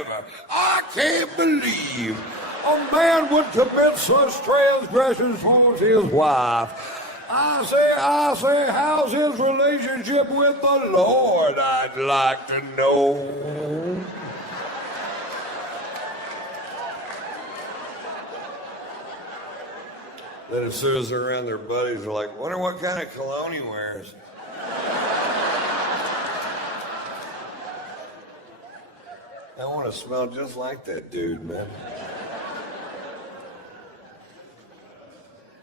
ever. I can't believe a man would commit such transgressions towards his wife. I say, how's his relationship with the Lord? I'd like to know. Then as soon as they're around their buddies, they're like, wonder what kind of cologne he wears. I want to smell just like that dude, man.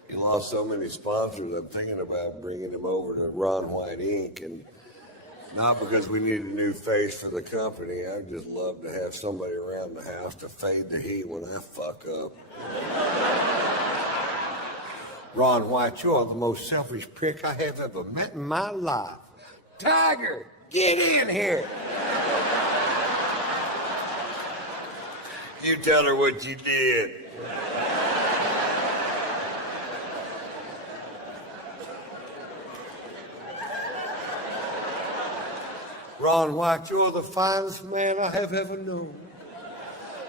He lost so many sponsors, I'm thinking about bringing him over to Ron White Inc. And not because we need a new face for the company. I'd just love to have somebody around the house to fade the heat when I fuck up. Ron White, you're the most selfish prick I have ever met in my life. Tiger, get in here. You tell her what you did. Ron White, you're the finest man I have ever known.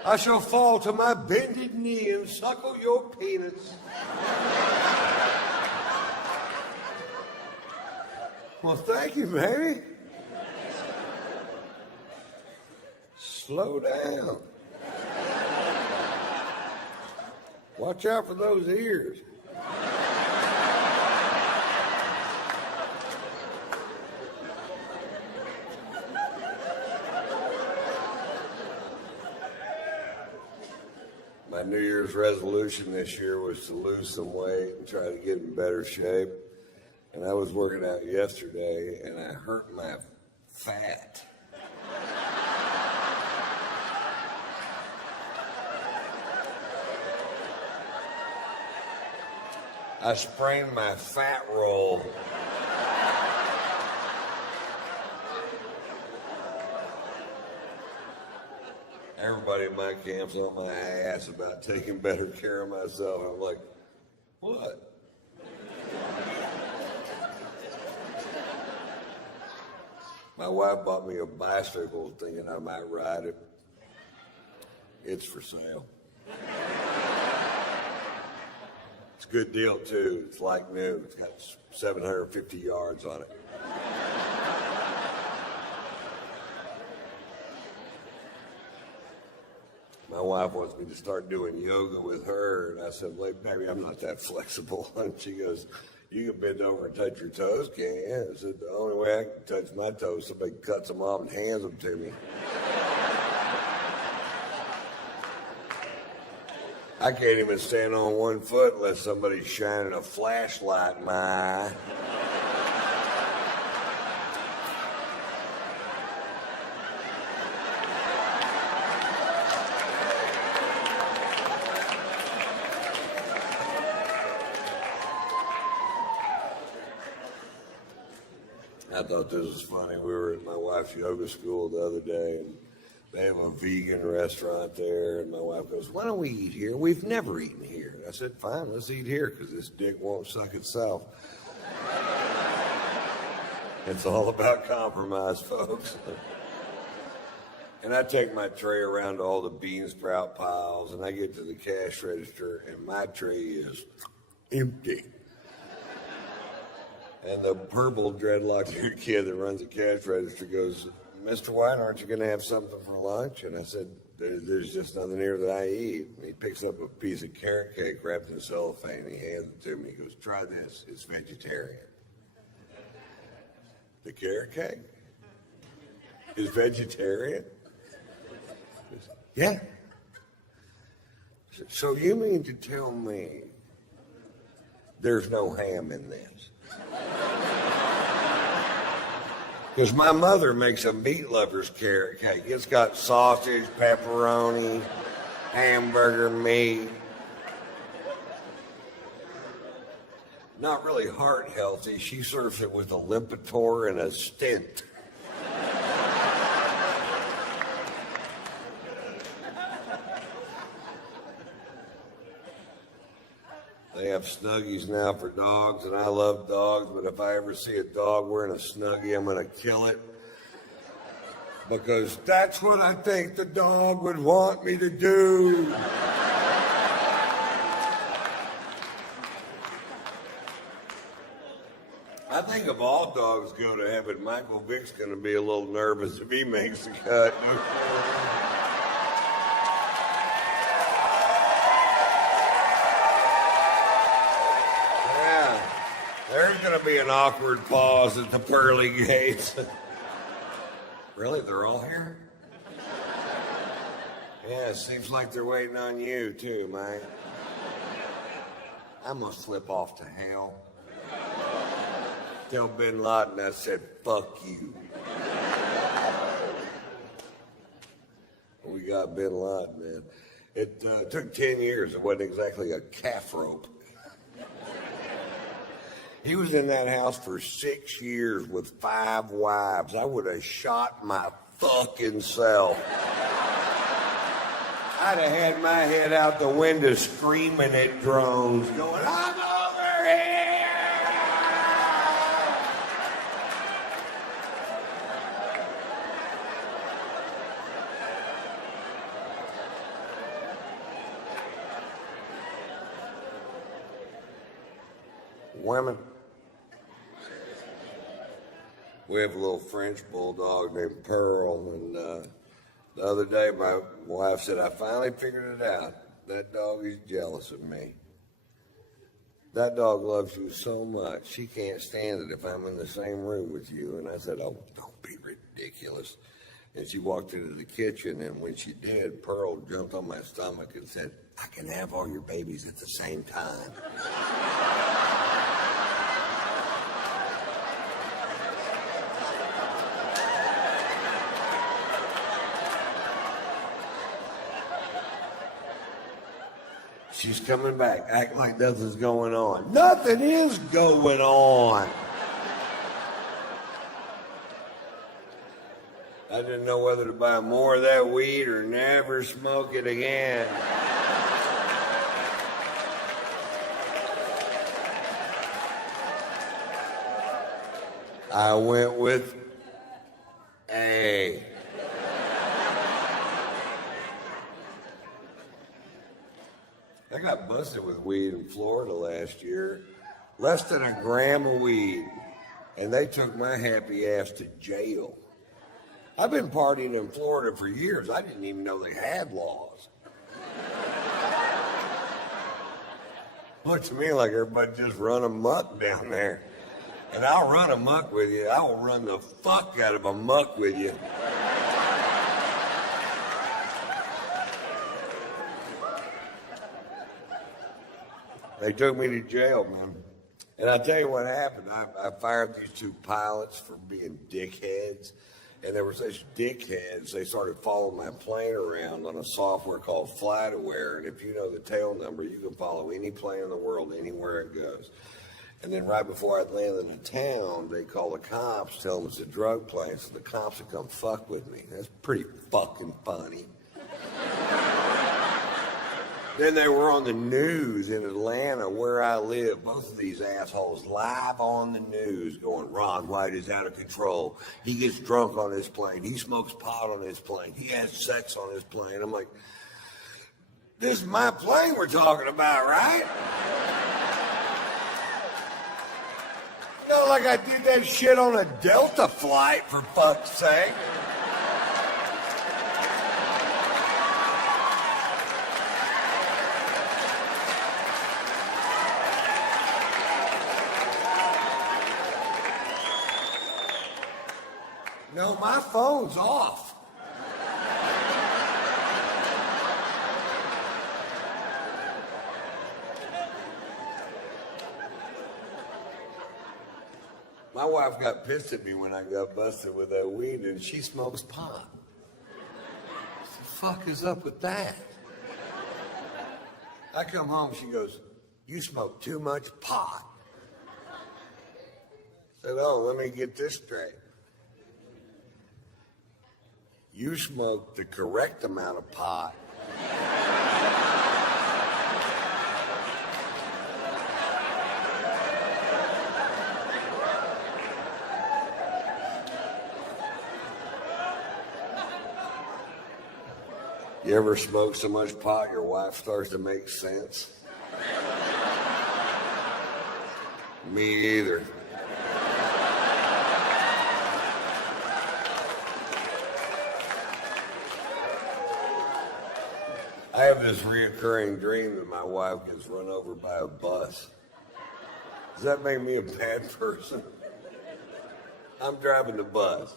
I shall fall to my bended knee and suckle your penis. Well, thank you, baby. Slow down. Watch out for those ears. My New Year's resolution this year was to lose some weight and try to get in better shape. And I was working out yesterday, and I hurt my fat. I sprained my fat roll. Everybody in my camp's on my ass about taking better care of myself. I'm like, what? My wife bought me a bicycle thinking I might ride it. It's for sale. It's a good deal, too. It's like new. It's got 750 yards on it. My wife wants me to start doing yoga with her, and I said, wait, baby, I'm not that flexible. And she goes, you can bend over and touch your toes, can't you? I said, the only way I can touch my toes, somebody cuts them off and hands them to me. I can't even stand on one foot unless somebody's shining a flashlight in my eye. I thought this was funny. We were at my wife's yoga school the other day, and they have a vegan restaurant there, and my wife goes, why don't we eat here? We've never eaten here. And I said, fine, let's eat here, because this dick won't suck itself. It's all about compromise, folks. And I take my tray around to all the bean sprout piles, and I get to the cash register, and my tray is empty. And the purple dreadlocked kid that runs the cash register goes, Mr. White, aren't you going to have something for lunch? And I said, there's just nothing here that I eat. And he picks up a piece of carrot cake wrapped in cellophane, and he hands it to me. He goes, try this. It's vegetarian. The carrot cake is vegetarian? Yeah. So you mean to tell me there's no ham in this? Because my mother makes a meat lover's carrot cake. It's got sausage, pepperoni, hamburger meat. Not really heart healthy. She serves it with a Lipitor and a stent. They have Snuggies now for dogs, and I love dogs, but if I ever see a dog wearing a Snuggie, I'm going to kill it. because that's what I think the dog would want me to do. I think if all dogs go to heaven, Michael Vick's going to be a little nervous if he makes the cut. Yeah, there's going to be an awkward pause at the pearly gates. Really? They're all here? Yeah, it seems like they're waiting on you, too, Mike. I'm going to slip off to hell. Tell Bin Laden I said, fuck you. We got Bin Laden, man. It took 10 years. It wasn't exactly a calf rope. He was in that house for 6 years with 5 wives. I would have shot my fucking self. I'd have had my head out the window screaming at drones, going, I'm over here! Women. We have a little French bulldog named Pearl, and the other day my wife said, I finally figured it out. That dog is jealous of me. That dog loves you so much, she can't stand it if I'm in the same room with you. And I said, oh, don't be ridiculous. And she walked into the kitchen, and when she did, Pearl jumped on my stomach and said, I can have all your babies at the same time. She's coming back, act like nothing's going on. Nothing is going on. I didn't know whether to buy more of that weed or never smoke it again. I went with A. I got busted with weed in Florida last year. Less than a gram of weed. And they took my happy ass to jail. I've been partying in Florida for years. I didn't even know they had laws. Looked to me like everybody just run amok down there. And I'll run amok with you. I will run the fuck out of amok with you. They took me to jail, man. And I'll tell you what happened. I fired these 2 pilots for being dickheads. And they were such dickheads, they started following my plane around on a software called FlightAware. And if you know the tail number, you can follow any plane in the world anywhere it goes. And then right before I landed in town, they call the cops, tell them it's a drug place. So the cops would come fuck with me. That's pretty fucking funny. Then they were on the news in Atlanta, where I live. Both of these assholes live on the news going, Ron White is out of control. He gets drunk on his plane. He smokes pot on his plane. He has sex on his plane. I'm like, this is my plane we're talking about, right? Not like I did that shit on a Delta flight, for fuck's sake. No, my phone's off. My wife got pissed at me when I got busted with that weed, and she smokes pot. What the fuck is up with that? I come home, she goes, you smoke too much pot. I said, oh, let me get this straight. You smoke the correct amount of pot. You ever smoke so much pot your wife starts to make sense? Me either. I have this reoccurring dream that my wife gets run over by a bus. Does that make me a bad person? I'm driving the bus.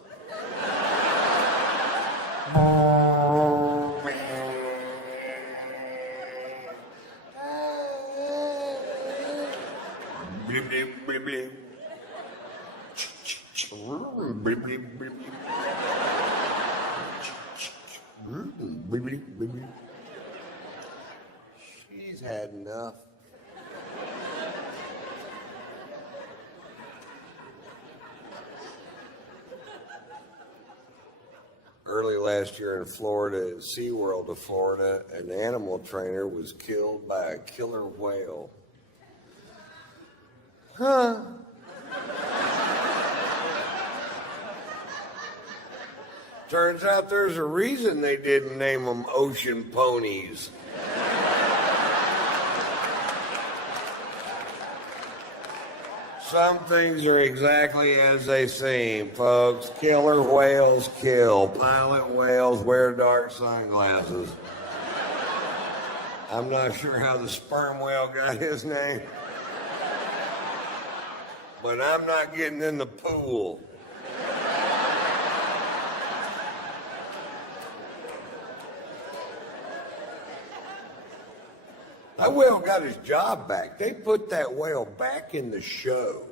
Bleep, bleep, bleep, bleep. Bleep, bleep, bleep, bleep. Bleep, bleep, bleep, bleep. She's had enough. Early last year in Florida, at SeaWorld of Florida, an animal trainer was killed by a killer whale. Huh? Turns out there's a reason they didn't name them ocean ponies. Some things are exactly as they seem, folks. Killer whales kill. Pilot whales wear dark sunglasses. I'm not sure how the sperm whale got his name, but I'm not getting in the pool. That whale got his job back. They put that whale back in the show.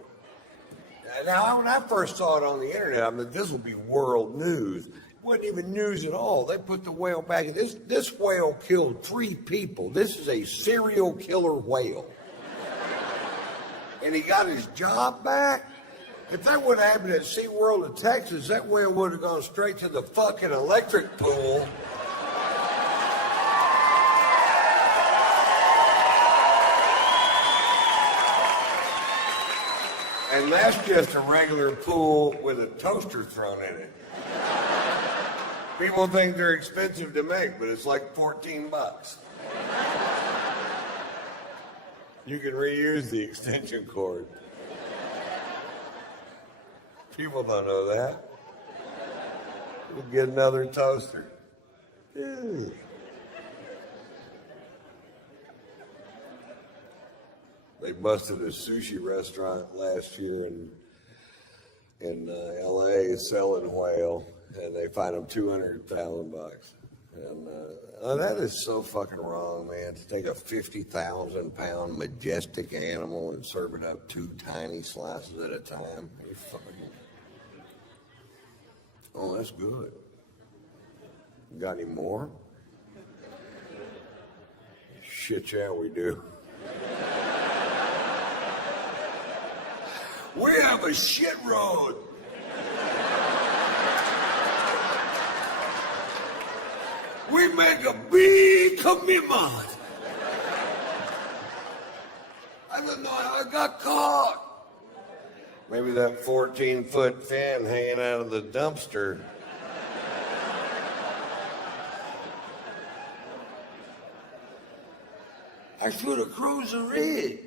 Now, when I first saw it on the internet, I mean, this will be world news. It wasn't even news at all. They put the whale back. This whale killed 3 people. This is a serial killer whale. And he got his job back. If that would have happened at SeaWorld of Texas, that whale would have gone straight to the fucking electric pool. And that's just a regular pool with a toaster thrown in it. People think they're expensive to make, but it's like $14. You can reuse the extension cord. People don't know that. We'll get another toaster. Ew. They busted a sushi restaurant last year in L.A. selling whale, and they fined them $200,000. And that is so fucking wrong, man. To take a 50,000-pound majestic animal and serve it up 2 tiny slices at a time. Are you fucking... Oh, that's good. Got any more? Shit, yeah, we do. We have a shit road. We make a big commitment. I don't know how I got caught. Maybe that 14-foot fan hanging out of the dumpster. I should have cruised the rig.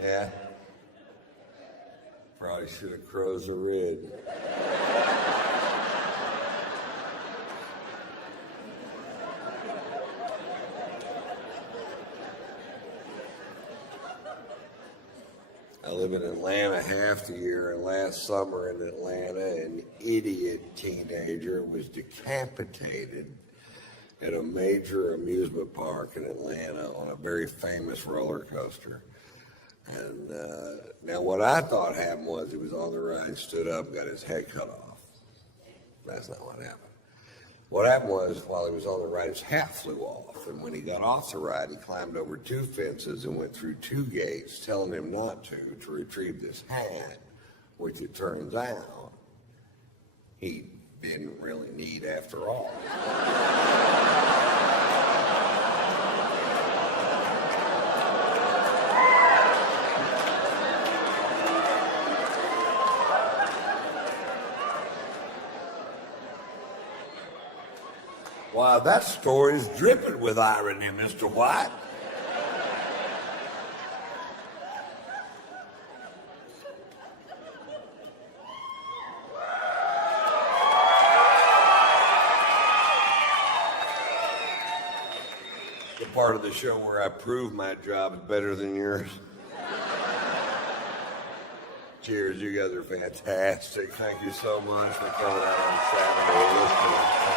Yeah. Probably should have closed the rig. I live in Atlanta half the year, and last summer in Atlanta, an idiot teenager was decapitated at a major amusement park in Atlanta on a very famous roller coaster. And now what I thought happened was he was on the ride, stood up, got his head cut off. That's not what happened. What happened was while he was on the ride, his hat flew off. And when he got off the ride, he climbed over 2 fences and went through 2 gates, telling him not to retrieve this hat, which it turns out he didn't really need after all. Wow, that story's dripping with irony, Mr. White. The part of the show where I prove my job is better than yours. Cheers, you guys are fantastic. Thank you so much for coming out on Saturday.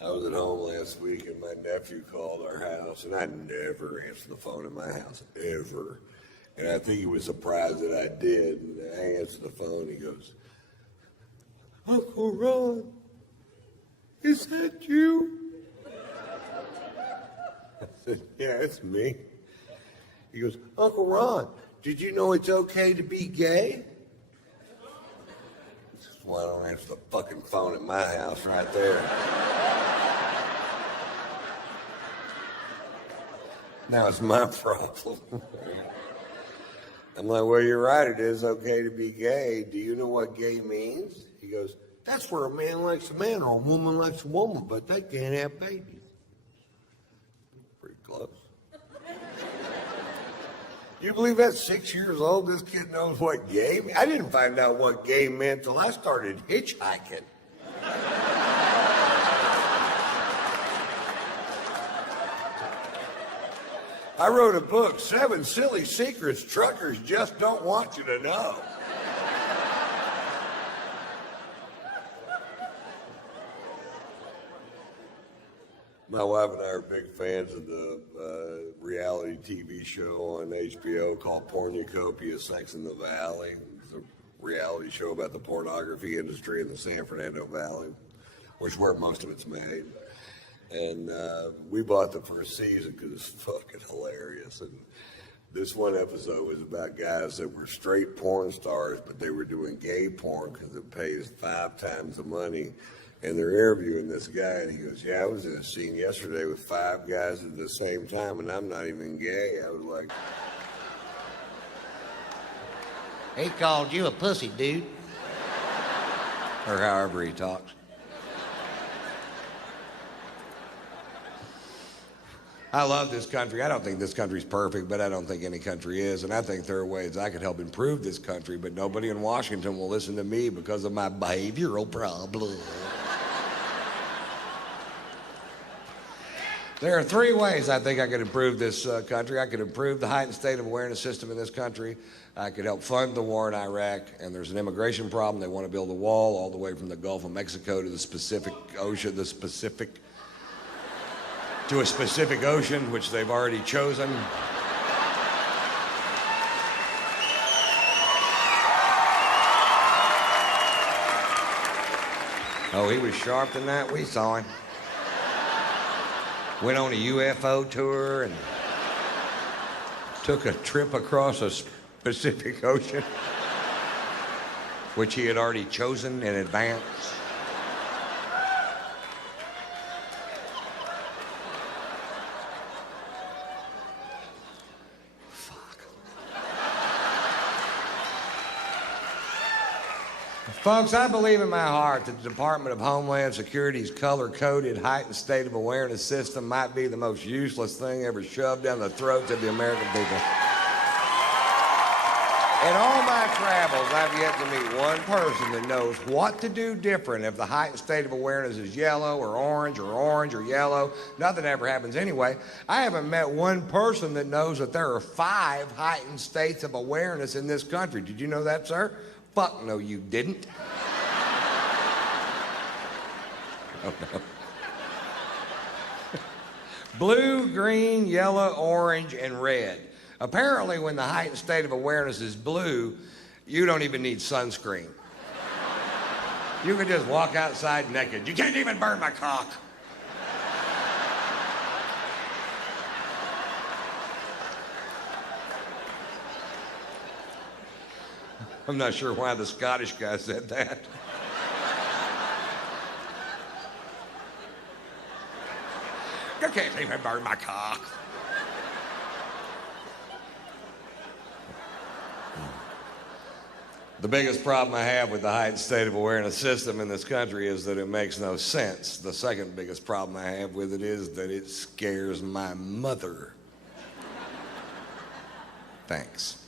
I was at home last week and my nephew called our house, and I never answer the phone in my house, ever. And I think he was surprised that I did. And I answered the phone, he goes, Uncle Ron, is that you? I said, yeah, it's me. He goes, Uncle Ron, did you know it's okay to be gay? That's why I don't answer the fucking phone at my house right there. Now it's my problem. I'm like, well, you're right, it is okay to be gay. Do you know what gay means? He goes, that's where a man likes a man or a woman likes a woman, but they can't have babies. Pretty close. You believe at 6 years old, this kid knows what gay means? I didn't find out what gay meant till I started hitchhiking. I wrote a book, 7 Silly Secrets Truckers Just Don't Want You to Know. My wife and I are big fans of the reality TV show on HBO called Pornucopia, Sex in the Valley. It's a reality show about the pornography industry in the San Fernando Valley, which is where most of it's made. And we bought the first season because it's fucking hilarious. And this one episode was about guys that were straight porn stars, but they were doing gay porn because it pays 5 times the money. And they're interviewing this guy, and he goes, yeah, I was in a scene yesterday with 5 guys at the same time, and I'm not even gay. I was like... He called you a pussy, dude. Or however he talks. I love this country. I don't think this country's perfect, but I don't think any country is. And I think there are ways I could help improve this country, but nobody in Washington will listen to me because of my behavioral problem. There are 3 ways I think I could improve this country. I could improve the heightened state of awareness system in this country. I could help fund the war in Iraq. And there's an immigration problem. They want to build a wall all the way from the Gulf of Mexico to the Pacific Ocean, to a specific ocean, which they've already chosen. Oh, he was sharp than that. We saw him. Went on a UFO tour and took a trip across a Pacific Ocean, which he had already chosen in advance. Folks, I believe in my heart that the Department of Homeland Security's color-coded heightened state of awareness system might be the most useless thing ever shoved down the throats of the American people. In all my travels, I've yet to meet one person that knows what to do different if the heightened state of awareness is yellow or orange or yellow. Nothing ever happens anyway. I haven't met one person that knows that there are 5 heightened states of awareness in this country. Did you know that, sir? Fuck no, you didn't. Oh, no. Blue, green, yellow, orange, and red. Apparently, when the heightened state of awareness is blue, you don't even need sunscreen. You can just walk outside naked. You can't even burn my cock. I'm not sure why the Scottish guy said that. You can't even burn my cock. The biggest problem I have with the heightened state of awareness system in this country is that it makes no sense. The second biggest problem I have with it is that it scares my mother. Thanks.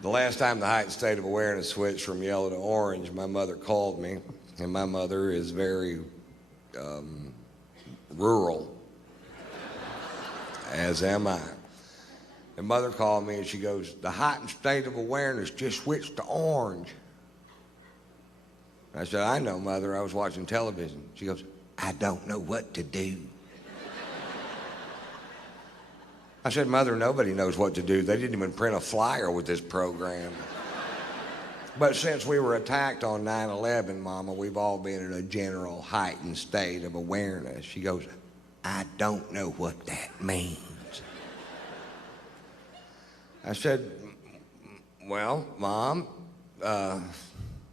The last time the heightened state of awareness switched from yellow to orange, my mother called me, and my mother is very rural, as am I. And mother called me and she goes, the heightened state of awareness just switched to orange. I said, I know, Mother, I was watching television. She goes, I don't know what to do. I said, Mother, nobody knows what to do. They didn't even print a flyer with this program. But since we were attacked on 9/11, Mama, we've all been in a general heightened state of awareness. She goes, I don't know what that means. I said, well, Mom,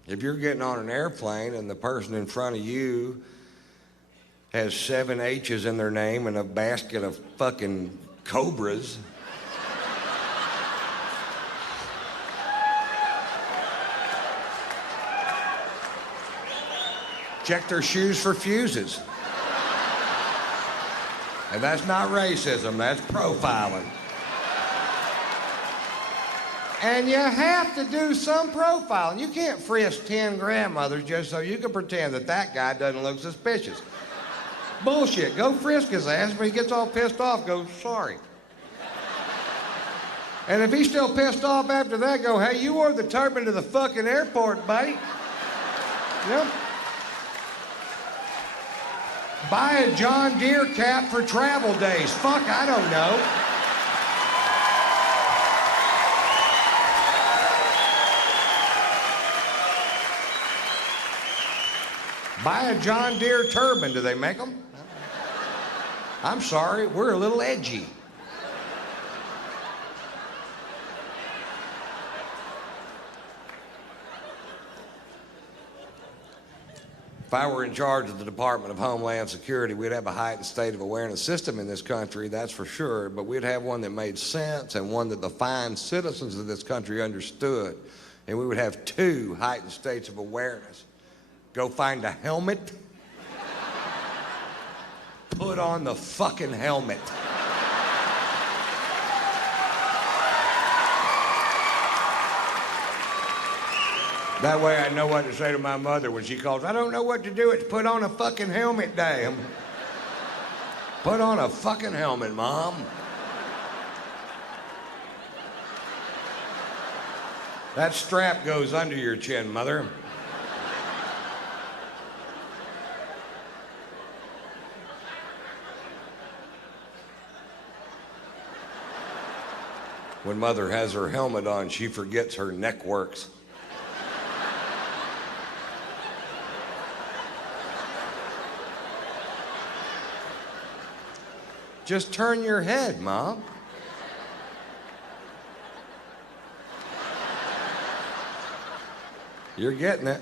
if you're getting on an airplane and the person in front of you has 7 H's in their name and a basket of fucking cobras, check their shoes for fuses. And that's not racism, that's profiling. And you have to do some profiling. You can't frisk 10 grandmothers just so you can pretend that that guy doesn't look suspicious. Bullshit. Go frisk his ass. When he gets all pissed off, go, sorry. And if he's still pissed off after that, go, hey, you wore the turban to the fucking airport, buddy. Yep. Buy a John Deere cap for travel days. Fuck, I don't know. Buy a John Deere turban. Do they make them? I'm sorry, we're a little edgy. If I were in charge of the Department of Homeland Security, we'd have a heightened state of awareness system in this country, that's for sure, but we'd have one that made sense and one that the fine citizens of this country understood. And we would have 2 heightened states of awareness. Go find a helmet. Put on the fucking helmet. That way I know what to say to my mother when she calls. I don't know what to do. It's put on a fucking helmet, damn. Put on a fucking helmet, Mom. That strap goes under your chin, Mother. When Mother has her helmet on, she forgets her neck works. Just turn your head, Mom. You're getting it.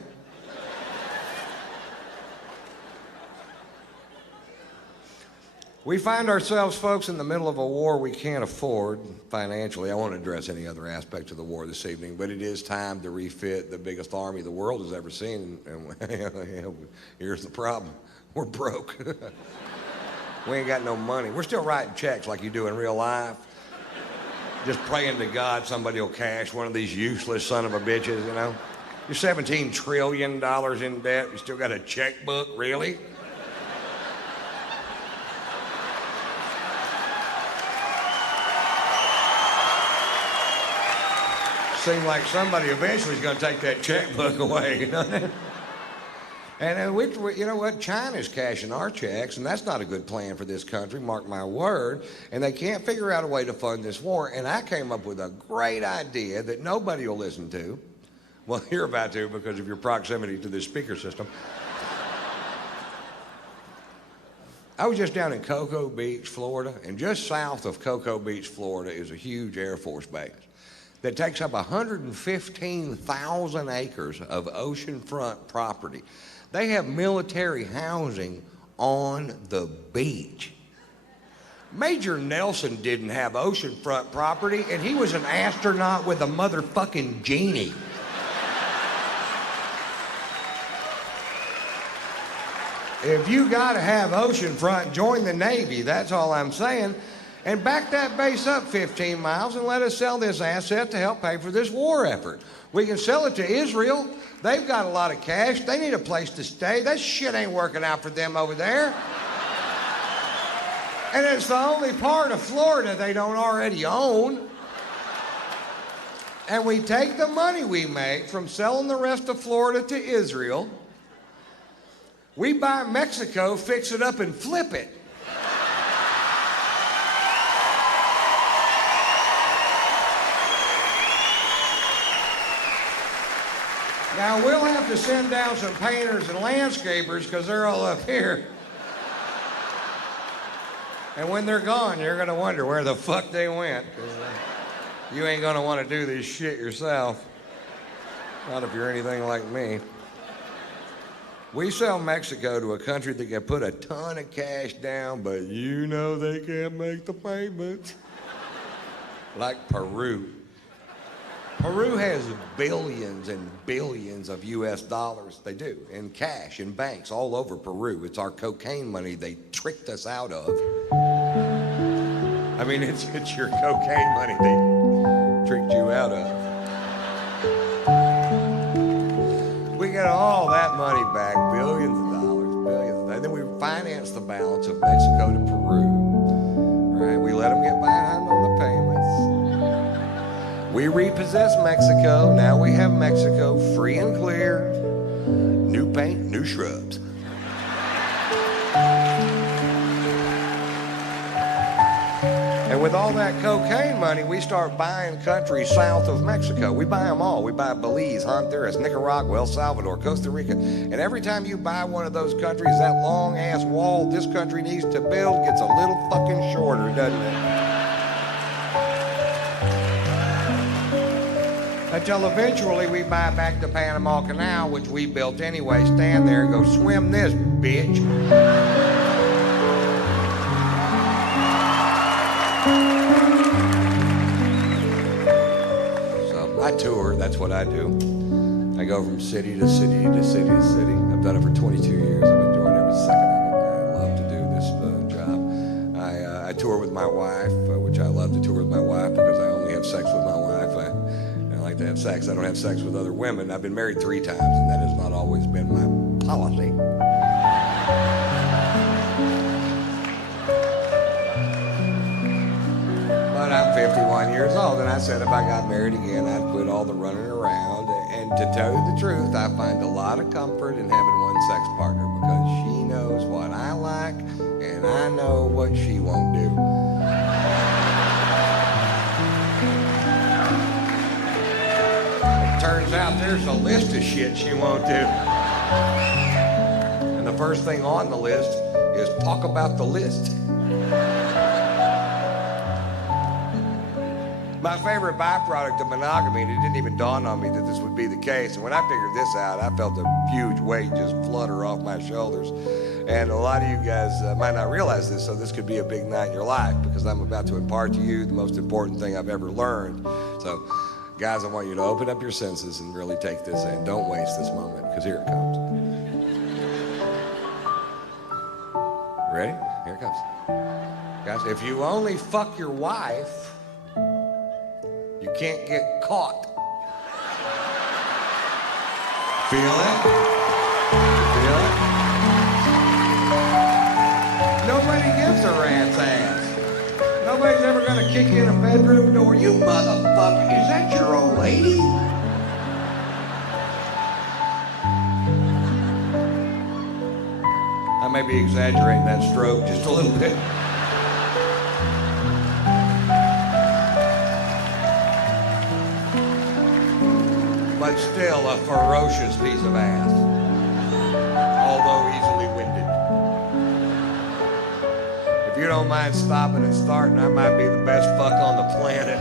We find ourselves, folks, in the middle of a war we can't afford financially. I won't address any other aspect of the war this evening, but it is time to refit the biggest army the world has ever seen. And here's the problem. We're broke. We ain't got no money. We're still writing checks like you do in real life. Just praying to God somebody will cash one of these useless son of a bitches, you know? You're $17 trillion in debt. You still got a checkbook, really? Seems like somebody eventually is going to take that checkbook away, you know? And we, you know what? China's cashing our checks, and that's not a good plan for this country, mark my word. And they can't figure out a way to fund this war. And I came up with a great idea that nobody will listen to. Well, you're about to because of your proximity to this speaker system. I was just down in Cocoa Beach, Florida, and just south of Cocoa Beach, Florida is a huge Air Force base that takes up 115,000 acres of oceanfront property. They have military housing on the beach. Major Nelson didn't have oceanfront property, and he was an astronaut with a motherfucking genie. If you gotta have oceanfront, join the Navy, that's all I'm saying. And back that base up 15 miles and let us sell this asset to help pay for this war effort. We can sell it to Israel. They've got a lot of cash. They need a place to stay. That shit ain't working out for them over there. And it's the only part of Florida they don't already own. And we take the money we make from selling the rest of Florida to Israel. We buy Mexico, fix it up, and flip it. Now, we'll have to send down some painters and landscapers because they're all up here. And when they're gone, you're going to wonder where the fuck they went. 'Cause you ain't going to want to do this shit yourself. Not if you're anything like me. We sell Mexico to a country that can put a ton of cash down, but you know they can't make the payments. Like Peru. Peru has billions and billions of US dollars, they do, in cash, in banks all over Peru. It's our cocaine money they tricked us out of. I mean, it's your cocaine money they tricked you out of. We get all that money back, billions of dollars, and then we finance the balance of Mexico to Peru. Right? We let them get behind on the payments. We repossess Mexico. Now we have Mexico free and clear. New paint, new shrubs. And with all that cocaine money, we start buying countries south of Mexico. We buy them all. We buy Belize, Honduras, Nicaragua, El Salvador, Costa Rica. And every time you buy one of those countries, that long-ass wall this country needs to build gets a little fucking shorter, doesn't it? Until eventually we buy back the Panama Canal, which we built anyway. Stand there and go, swim this, bitch. So I tour, that's what I do. I go from city to city to city to city. I've done it for 22 years. I've enjoyed every second of it. I love to do this job. I tour with my wife, which I love to tour with my wife because I only have sex with my wife. I like to have sex. I don't have sex with other women. I've been married 3 times, and that has not always been my policy. But I'm 51 years old, and I said if I got married again, I'd quit all the running around. And to tell you the truth, I find a lot of comfort in having one sex partner because she knows what I like, and I know what she won't do. Turns out there's a list of shit she won't do. And the first thing on the list is talk about the list. My favorite byproduct of monogamy, and it didn't even dawn on me that this would be the case, and when I figured this out, I felt a huge weight just flutter off my shoulders. And a lot of you guys might not realize this, so this could be a big night in your life because I'm about to impart to you the most important thing I've ever learned. So, guys, I want you to open up your senses and really take this in. Don't waste this moment, because here it comes. Ready? Here it comes. Guys, if you only fuck your wife, you can't get caught. Feel it? Feel it? Nobody gives a rat's ass. Nobody's ever gonna kick you in a bedroom door. You motherfucker, is that your old lady? I may be exaggerating that stroke just a little bit. But still a ferocious piece of ass. Although easily winded. If you don't mind stopping and starting, I might be the best fuck on the planet.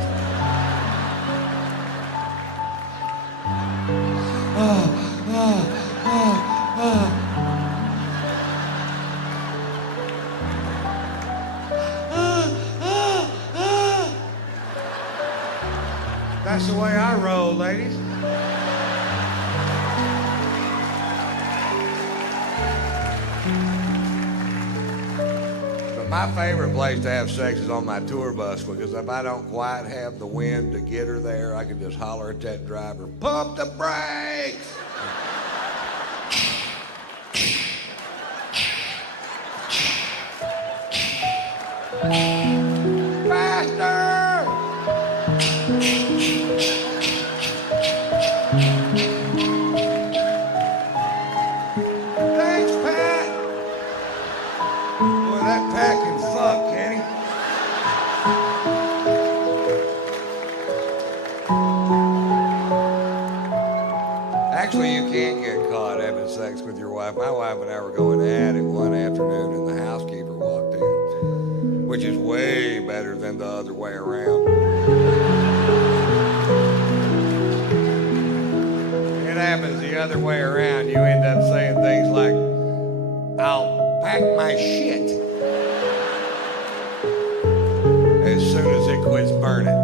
That's the way I roll, ladies. But my favorite place to have sex is on my tour bus, because if I don't quite have the wind to get her there, I can just holler at that driver, "Pump the brakes!" Faster! Thanks, Pat. Boy, that Pat can fuck, can he? Actually, you can't get caught having sex with your wife. My wife and I were going at it one afternoon, and the housekeeper walked in, which is way better than the other way around. It happens the other way around. You end up saying things like, "I'll pack my shit," as soon as it quits burning.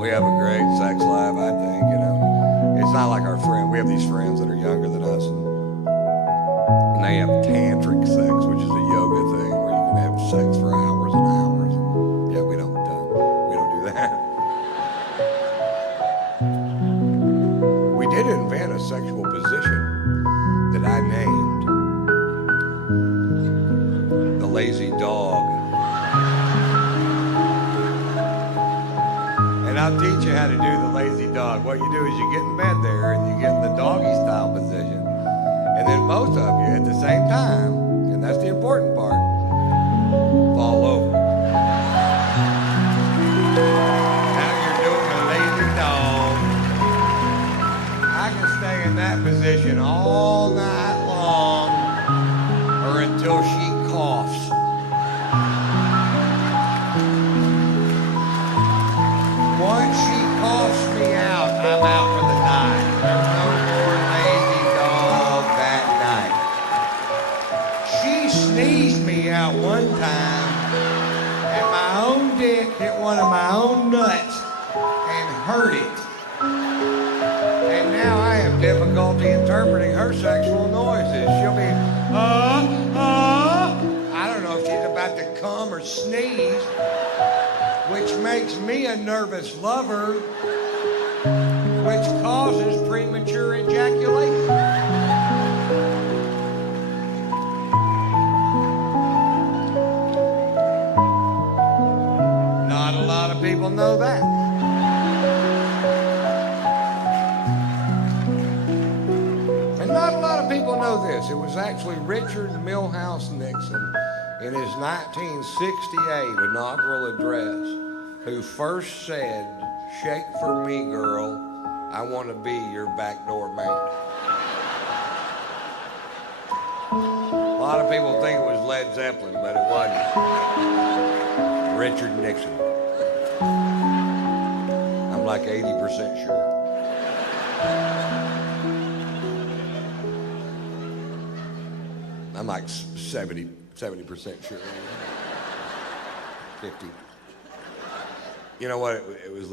We have a great sex life, I think, you know. It's not like our friend. We have these friends that are younger than us, and they have tantric sex, which is a yoga thing where you can have sex for hours and hours. Yeah, we don't do that. We did invent a sexual position that I named the lazy dog. And I'll teach you how to do the lazy dog. What you do is you get in bed there and you get in the doggy style position. And then most of you at the same time, and that's the important part, fall over. Now you're doing a lazy dog. I can stay in that position all night long or until she coughs. Once she coughs me out, I'm out for the night. There's no more lazy dog that night. She sneezed me out one time, and my own dick hit one of my own nuts and hurt it. And now I have difficulty interpreting her sexual noises. She'll be, I don't know if she's about to come or sneeze, which makes me a nervous lover, which causes premature ejaculation. Not a lot of people know that. And not a lot of people know this. It was actually Richard Milhouse Nixon in his 1968 inaugural address who first said, "Shake for me, girl. I want to be your backdoor man." A lot of people think it was Led Zeppelin, but it wasn't. Richard Nixon. I'm like 80% sure. I'm like 70% sure. 50. You know what? It was Led